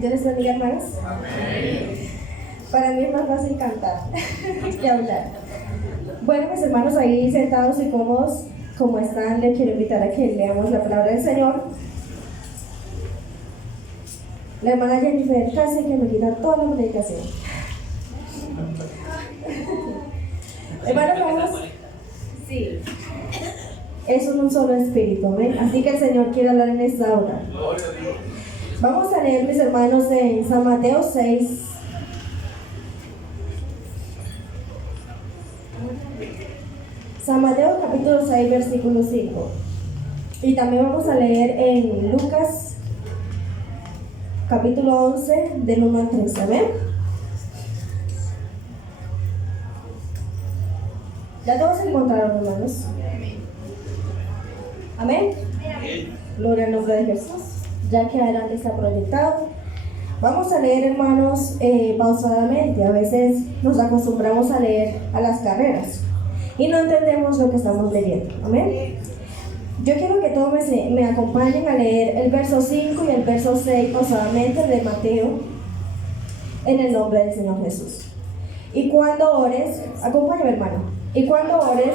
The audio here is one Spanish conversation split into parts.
Dios les bendiga, hermanos. Para mí es más fácil cantar que hablar. Bueno, mis hermanos, ahí sentados y cómodos, como están, les quiero invitar a que leamos la palabra del Señor. La hermana Jennifer casi que me quita toda la predicación. Hermanos, vamos. Sí. Es un solo espíritu, ¿ven? Así que el Señor quiere hablar en esta hora. Vamos a leer, mis hermanos, en San Mateo 6. San Mateo capítulo 6, versículo 5. Y también vamos a leer en Lucas capítulo 11, del 1 al 13. ¿Amén? Ya todos se encontraron, hermanos. Amén. Gloria al nombre de Jesús. Ya que adelante está proyectado. Vamos a leer, hermanos, pausadamente. A veces nos acostumbramos a leer a las carreras y no entendemos lo que estamos leyendo. Amén. Yo quiero que todos me acompañen a leer el verso 5 y el verso 6 pausadamente de Mateo, en el nombre del Señor Jesús. Y cuando ores, acompáñame, hermano. Y cuando ores,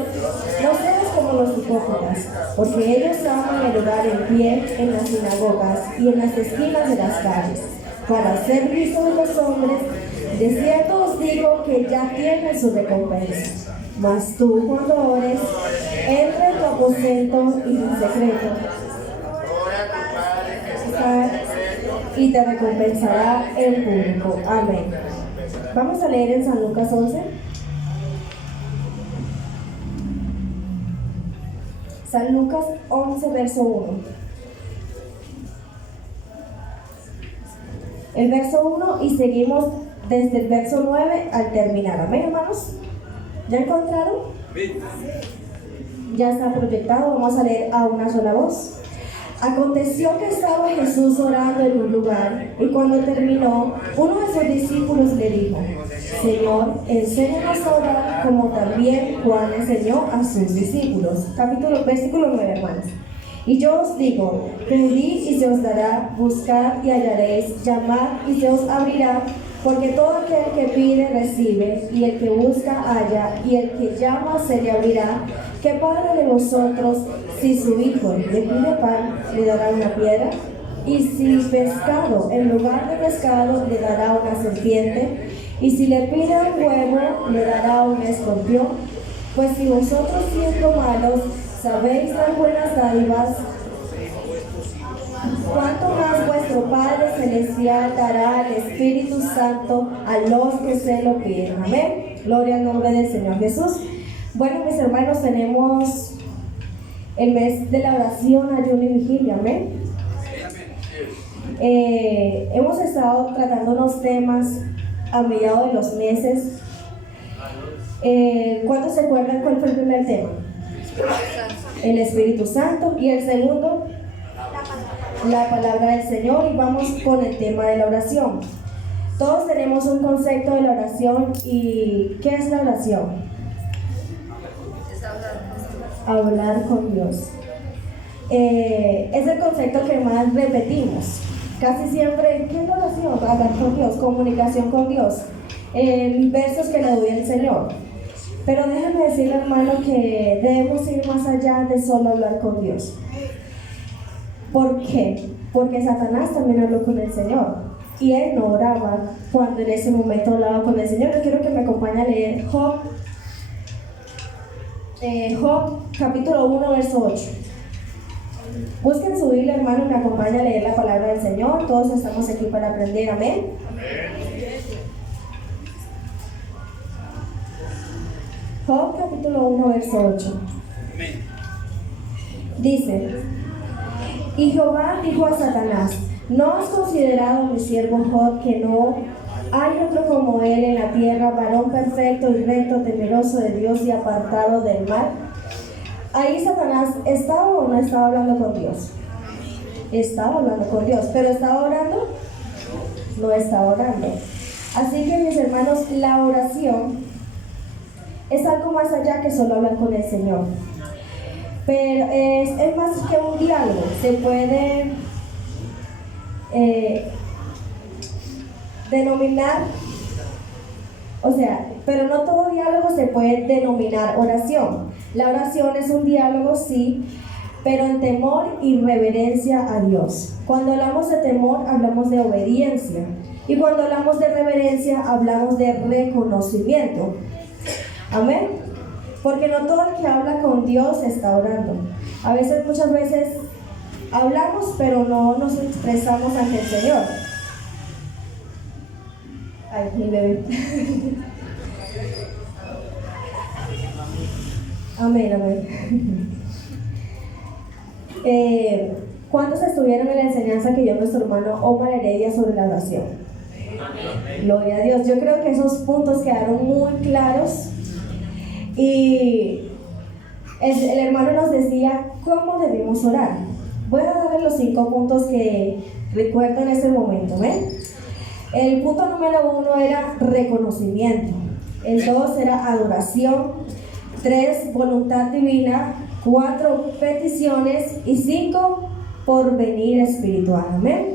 no seas como los hipócritas, porque ellos aman el orar en pie en las sinagogas y en las esquinas de las calles, para ser vistos de los hombres. De cierto os digo que ya tienen su recompensa. Mas tú, cuando ores, entra en tu aposento y en secreto, y te recompensará el público. Amén. Vamos a leer en San Lucas 11. San Lucas 11, verso 1. El verso 1 y seguimos desde el verso 9 al terminar. Amén, hermanos. ¿Ya encontraron? Ya está proyectado. Vamos a leer a una sola voz. Aconteció que estaba Jesús orando en un lugar, y cuando terminó, uno de sus discípulos le dijo: Señor, enséñanos a orar como también Juan enseñó a sus discípulos. Versículo 9, hermanos. Y yo os digo, pedid y se os dará, buscad y hallaréis, llamad y se os abrirá, porque todo aquel que pide recibe, y el que busca halla, y el que llama se le abrirá. ¿Qué padre de vosotros, si su hijo le pide pan, le dará una piedra? Y si pescado, en lugar de pescado, le dará una serpiente? Y si le pide un huevo, le dará un escorpión. Pues si vosotros, siendo malos, sabéis dar buenas dádivas, ¿cuánto más vuestro Padre Celestial dará al Espíritu Santo a los que se lo piden? Amén. Gloria al nombre del Señor Jesús. Bueno, mis hermanos, tenemos el mes de la oración, ayuno y vigilia. Amén. Hemos estado tratando unos temas a mediados de los meses. ¿Cuántos se acuerdan cuál fue el primer tema? El Espíritu Santo. Y el segundo, la palabra del Señor. Y vamos con el tema de la oración. Todos tenemos un concepto de la oración. ¿Y qué es la oración? Hablar con Dios. Es el concepto que más repetimos. Casi siempre, ¿qué es la oración? Hablar con Dios, comunicación con Dios. Versos que le doy al Señor. Pero déjame decirle, hermano, que debemos ir más allá de solo hablar con Dios. ¿Por qué? Porque Satanás también habló con el Señor y él no oraba cuando en ese momento hablaba con el Señor. Yo quiero que me acompañe a leer Job capítulo 1, verso 8. Busquen su Biblia, hermano, y me acompañe a leer la palabra del Señor. Todos estamos aquí para aprender. Amén. Job capítulo 1, verso 8. Dice: Y Jehová dijo a Satanás: ¿No has considerado, mi siervo Job, que no hay otro como él en la tierra, varón perfecto y recto, temeroso de Dios y apartado del mal? Ahí Satanás estaba o no estaba hablando con Dios. Estaba hablando con Dios, pero ¿estaba orando? No estaba orando. Así que, mis hermanos, la oración es algo más allá que solo hablar con el Señor. Pero es más que un diálogo. Se puede denominar, o sea, pero no todo diálogo se puede denominar oración. La oración es un diálogo, sí, pero en temor y reverencia a Dios. Cuando hablamos de temor, hablamos de obediencia. Y cuando hablamos de reverencia, hablamos de reconocimiento. Amén. Porque no todo el que habla con Dios está orando. A veces, muchas veces, hablamos, pero no nos expresamos ante el Señor. Ay, mi bebé. Amén, amén. ¿Cuántos estuvieron en la enseñanza que dio nuestro hermano Omar Heredia sobre la oración? Amén. Gloria a Dios. Yo creo que esos puntos quedaron muy claros y el hermano nos decía cómo debemos orar. Voy a darle los 5 puntos que recuerdo en este momento. ¿Ven? El punto número 1 era reconocimiento, el 2 era adoración, 3 voluntad divina, 4 peticiones y 5 porvenir espiritual. Amén.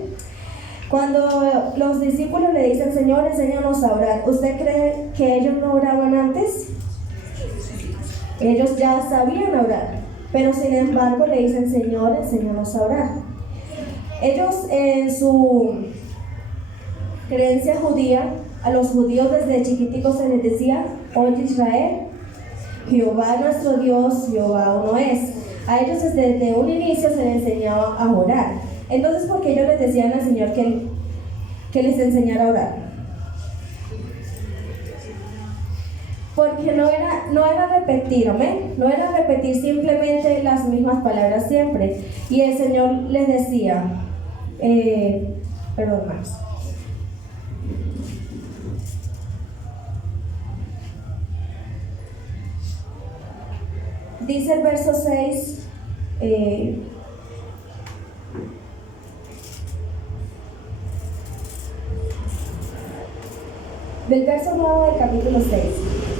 Cuando los discípulos le dicen, Señor, enséñanos a orar, ¿usted cree que ellos no oraban antes? Ellos ya sabían orar, pero sin embargo le dicen, Señor, enséñanos a orar. Ellos en su creencia judía, a los judíos desde chiquiticos se les decía, oye Israel, Jehová nuestro Dios, Jehová uno es. A ellos desde un inicio se les enseñaba a orar. Entonces, ¿por qué ellos les decían al Señor que les enseñara a orar? Porque no era repetir, amén. No era repetir simplemente las mismas palabras siempre. Y el Señor les decía, perdón, más. Dice el verso 6, del verso 9 del capítulo 6.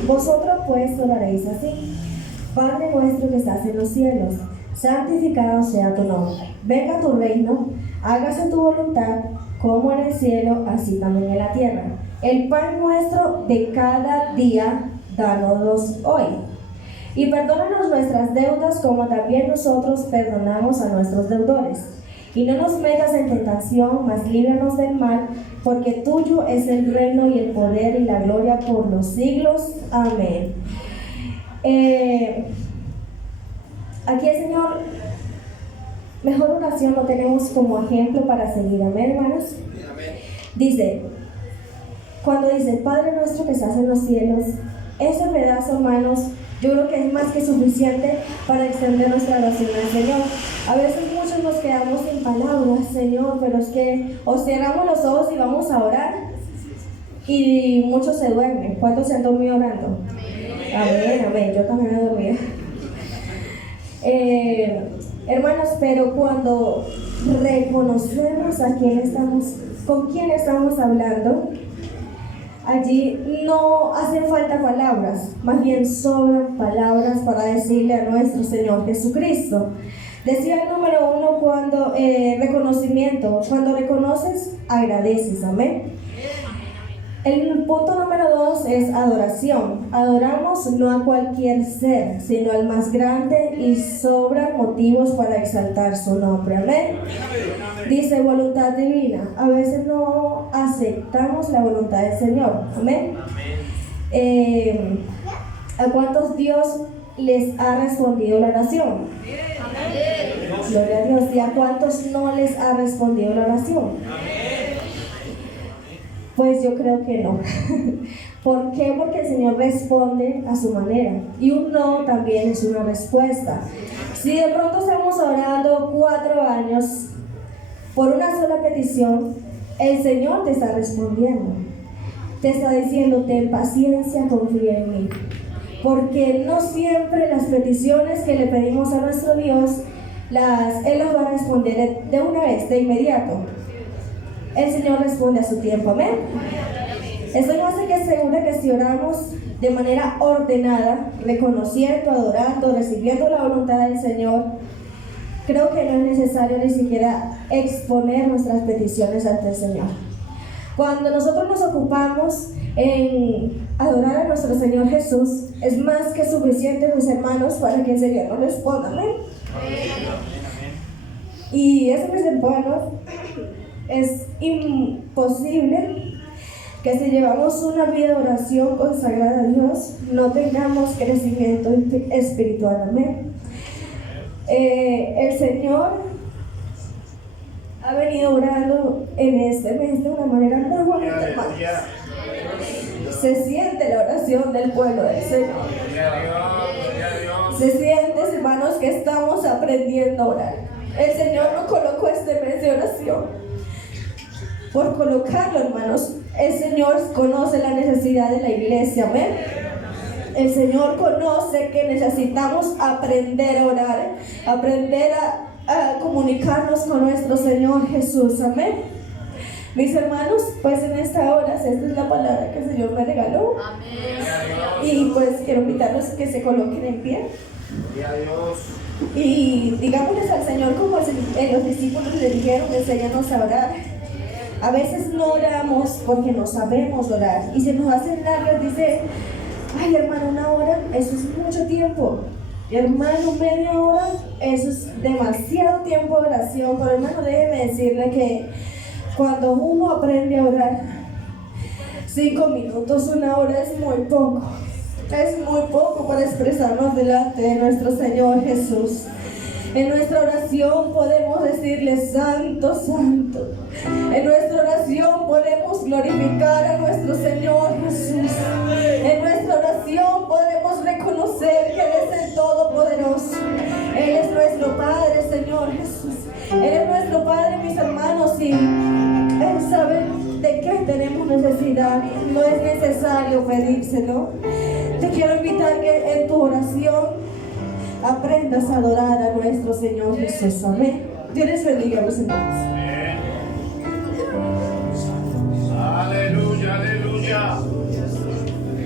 Vosotros pues oraréis así: Padre nuestro que estás en los cielos, santificado sea tu nombre. Venga tu reino, hágase tu voluntad, como en el cielo, así también en la tierra. El pan nuestro de cada día, dánoslo hoy. Y perdónanos nuestras deudas como también nosotros perdonamos a nuestros deudores. Y no nos metas en tentación, mas líbranos del mal, porque tuyo es el reino y el poder y la gloria por los siglos. Amén. Aquí el Señor, mejor oración lo tenemos como ejemplo para seguir. Amén, hermanos. Dice, cuando dice, Padre nuestro que estás en los cielos, ese pedazo, hermanos, yo creo que es más que suficiente para extender nuestra oración al Señor. A veces muchos nos quedamos sin palabras, Señor, pero es que o cerramos los ojos y vamos a orar y muchos se duermen. ¿Cuántos se han dormido orando? Amén, amén. Yo también me dormí. Hermanos, pero cuando reconocemos a quién estamos, con quién estamos hablando, allí no hacen falta palabras, más bien sobran palabras para decirle a nuestro Señor Jesucristo. Decía el número 1 cuando reconocimiento, cuando reconoces, agradeces, amén. El punto número 2 es adoración. Adoramos no a cualquier ser, sino al más grande, y sobran motivos para exaltar su nombre, amén. Dice voluntad divina. A veces no aceptamos la voluntad del Señor, amén. ¿A cuántos Dios les ha respondido la oración? Gloria a Dios. ¿Y a cuántos no les ha respondido la oración? Pues yo creo que no. ¿Por qué? Porque el Señor responde a su manera. Y un no también es una respuesta. Si de pronto estamos orando 4 años por una sola petición, el Señor te está respondiendo. Te está diciendo, ten paciencia, confía en mí. Porque no siempre las peticiones que le pedimos a nuestro Dios, Él las va a responder de una vez, de inmediato. El Señor responde a su tiempo, amén. Estoy más que segura que si oramos de manera ordenada, reconociendo, adorando, recibiendo la voluntad del Señor, creo que no es necesario ni siquiera exponer nuestras peticiones ante el Señor. Cuando nosotros nos ocupamos en adorar a nuestro Señor Jesús, es más que suficiente, mis hermanos, para que el Señor nos responda. Amén. Y eso, mis hermanos, es imposible que si llevamos una vida de oración consagrada a Dios, no tengamos crecimiento espiritual. Amén. El Señor ha venido orando en este mes de una manera muy bonita, hermanos. Se siente la oración del pueblo del Señor. Se siente, hermanos, que estamos aprendiendo a orar. El Señor nos colocó este mes de oración por colocarlo, hermanos. El Señor conoce la necesidad de la iglesia. Amén. El Señor conoce que necesitamos aprender a orar, aprender a comunicarnos con nuestro Señor Jesús. Amén. Mis hermanos, pues en esta hora, esta es la palabra que el Señor me regaló. Amén. Y pues quiero invitarlos a que se coloquen en pie. Y digámosles al Señor como los discípulos le dijeron: enséñanos a orar. A veces no oramos porque no sabemos orar. Y se nos hacen largas, dice: ay, hermano, una hora, eso es mucho tiempo. Hermano, media hora, eso es demasiado tiempo de oración. Pero hermano, déjeme decirle que cuando uno aprende a orar, 5 minutos, una hora es muy poco. Es muy poco para expresarnos delante de nuestro Señor Jesús. En nuestra oración podemos decirle: santo, santo. En nuestra oración podemos glorificar a nuestro Señor Jesús. En nuestra oración podemos reconocer que Él es el Todopoderoso. Él es nuestro Padre, Señor Jesús. Él es nuestro Padre, mis hermanos, y Él sabe de qué tenemos necesidad. No es necesario pedírselo. Te quiero invitar que en tu oración aprendas a adorar a nuestro Señor Jesús. Amén. Dios les bendiga, mis hermanos.